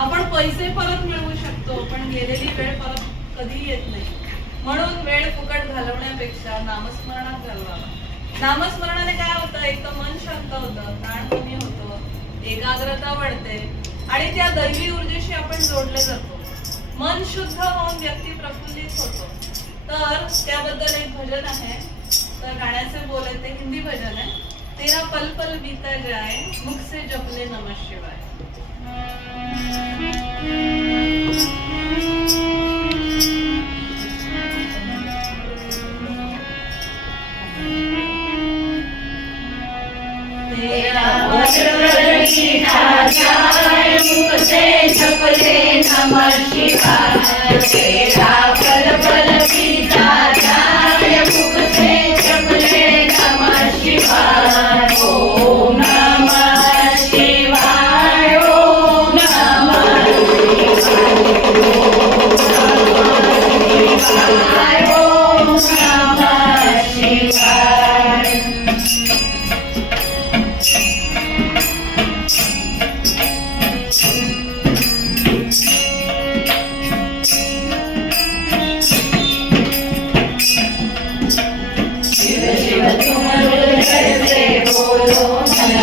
आपण पैसे परत मिळवू शकतो, पण गेलेली वेळ परत कधी येत नाही. म्हणून वेळ फुकट घालवण्यापेक्षा नामस्मरणात घालवावा. नामस्मरणाने काय होतं, एक तर मन शांत होतं, ताण कमी होतो, एकाग्रता वाढते आणि त्या दैवी ऊर्जेशी आपण जोडले जातो. मन शुद्ध होऊन व्यक्ती प्रफुल्लित होतो. तर त्याबद्दल एक भजन आहे. तर गाण्याचे बोल आहे, ते हिंदी भजन आहे. तेरा पल पल बीता जाए, मुख से जपले नमः शिवाय. तेरा पल बीता जाए, मुख से जपले नमः शिवाय. तेरा पल पल बीता जाए, मुख से जपले नमः शिवाय. ओम नमः शिवाय. ओम नमः शिवाय. ओम नमः शिवाय.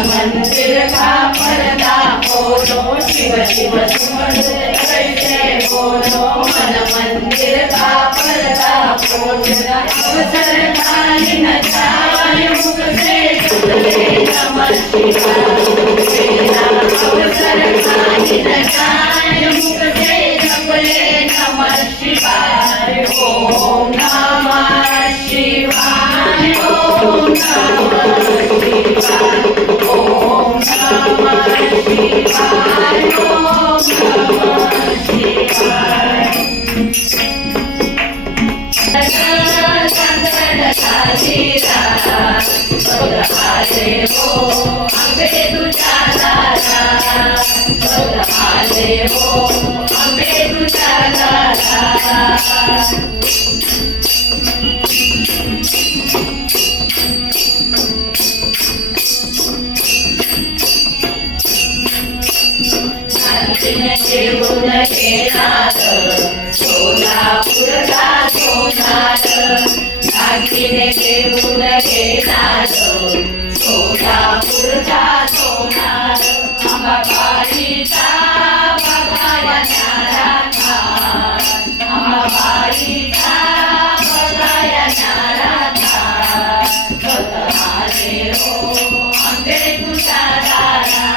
मंदिर का पर्दा खोलो, शिव शिव सुमन कैसे बोलो. मन मंदिर का पर्दा खोलो, अवसर खाली न जाए, मुख से जपले नमः शिवाय. तेरा अवसर खाली न जाए, मुख से जपले नमः शिवाय. ओम नमः शिवाय. ओम नमः शिवाय. ओम नमः शिवाय. ओम नमः शिवाय. चंदन साजीरा बघाले हो आंबे तुझ्या दारा. बघाले हो आंबे तुझ्या दारा. घेऊन घेणार सोलापूरचा सोनार. दागिने घेऊन घेणार सोलापूरचा सोनार. अंबाबाईचा बघाया न्यारा थाट. अंबाबाईचा बघाया न्यारा थाट. बघाले हो आंबे तुझ्या दारा.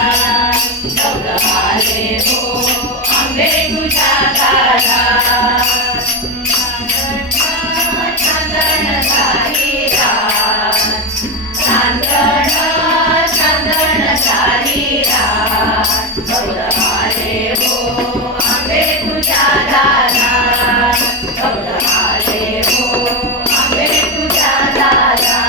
बघाले हो आंबे तुझ्या दारा. चांदण सारी रात. चांदण चांदण सारी रात. बघाले हो आंबे तुझ्या दारा. बघाले हो आंबे तुझ्या दारा.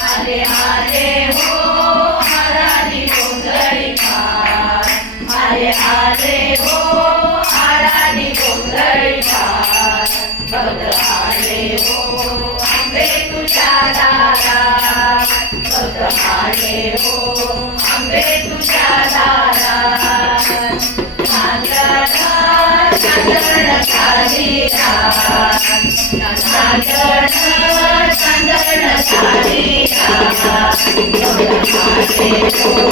आले आले हो आराधी गोंधळी खात. आले आले हो आराधी गोंधळी खात. बघाले हो आंबे तुझ्या दारा. बघाले हो आंबे तुझ्या दारा. चांदण चांदण सारी रात. चांदण चांदण सारी रात. बघाले हो